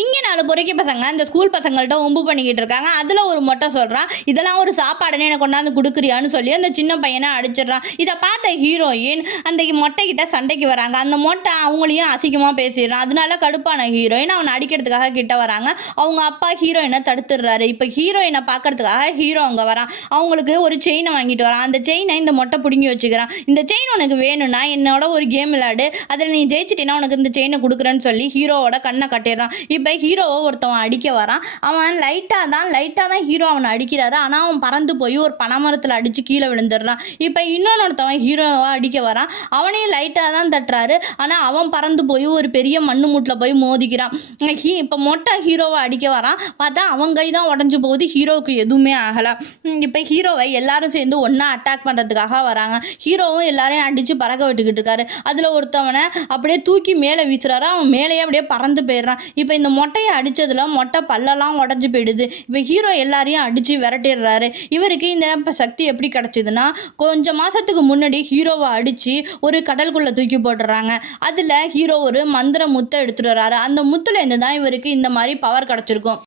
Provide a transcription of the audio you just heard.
இங்கே 4 பொறுக்கி பசங்க அந்த ஸ்கூல் பசங்கள்ட்ட ஒம்பு பண்ணிக்கிட்டு இருக்காங்க. அதில் ஒரு மொட்டை சொல்கிறான், இதெல்லாம் ஒரு சாப்பாடுன்னு எனக்கு கொண்டாந்து கொடுக்குறியான்னு சொல்லி அந்த சின்ன பையனை அடிச்சிடுறான். இதை பார்த்த ஹீரோயின் அந்த மொட்டைக்கிட்ட சண்டைக்கு வராங்க. அந்த மொட்டை அவங்களையும் அசிங்கமாக பேசிடுறான். அதனால கடுப்பான ஹீரோயின் அவனை அடிக்கிறதுக்காக கிட்ட வராங்க. அவங்க அப்பா ஹீரோயினை தடுத்துடுறாரு. இப்போ ஹீரோயினை பார்க்கறதுக்காக ஹீரோ அங்கே வரான். அவங்களுக்கு ஒரு செயினை வாங்கிட்டு வரான். அந்த செயினை இந்த மொட்டை பிடுங்கி வச்சுக்கிறான். இந்த செயின் உனக்கு வேணும்னா என்னோட ஒரு கேம் விளையாடு, அதில் நீ ஜெயிச்சிட்டினா உனக்கு இந்த செயினை கொடுக்குறேன்னு சொல்லி ஹீரோவோட கண்ணை கட்டிடுறான். இப்போ ஹீரோவை ஒருத்தவன் அடிக்க வரான். அவன் லைட்டாக தான் ஹீரோ அவனை அடிக்கிறாரு. ஆனால் அவன் பறந்து போய் ஒரு பனைமரத்தில் அடித்து கீழே விழுந்துடுறான். இப்போ இன்னொருத்தவன் ஹீரோவை அடிக்க வரான். அவனையும் லைட்டாக தான் தட்டுறாரு. ஆனால் அவன் பறந்து போய் ஒரு பெரிய மண்ணு மூட்டில் போய் மோதிக்கிறான். இப்போ மொட்டை ஹீரோவை அடிக்க வரான். பார்த்தா அவன் கை தான் உடஞ்சி போகுது. ஹீரோவுக்கு எதுவுமே ஆகலை. இப்போ ஹீரோவை எல்லாரும் சேர்ந்து ஒன்றா அட்டாக் பண்ணுறதுக்காக வராங்க. ஹீரோவும் எல்லாரையும் அடித்து பறக்க விட்டுக்கிட்டு இருக்காரு. அதில் ஒருத்தவனை அப்படியே தூக்கி மேலே வீசுறாரு. அவன் மேலேயே அப்படியே பறந்து போயிடுறான். இப்போ இந்த மொட்டையை அடித்ததில் மொட்டை பல்லெல்லாம் உடஞ்சி போயிடுது. இப்போ ஹீரோ எல்லாரையும் அடித்து விரட்டிடுறாரு. இவருக்கு இந்த சக்தி எப்படி கிடச்சிதுன்னா, கொஞ்சம் மாதத்துக்கு முன்னாடி ஹீரோவை அடித்து ஒரு கடலுக்குள்ளே தூக்கி போட்டுறாங்க. அதில் ஹீரோ ஒரு மந்திர முத்தை எடுத்துட்டு வர்றாரு. அந்த முத்துலேருந்து தான் இவருக்கு இந்த மாதிரி பவர் கிடச்சிருக்கும்.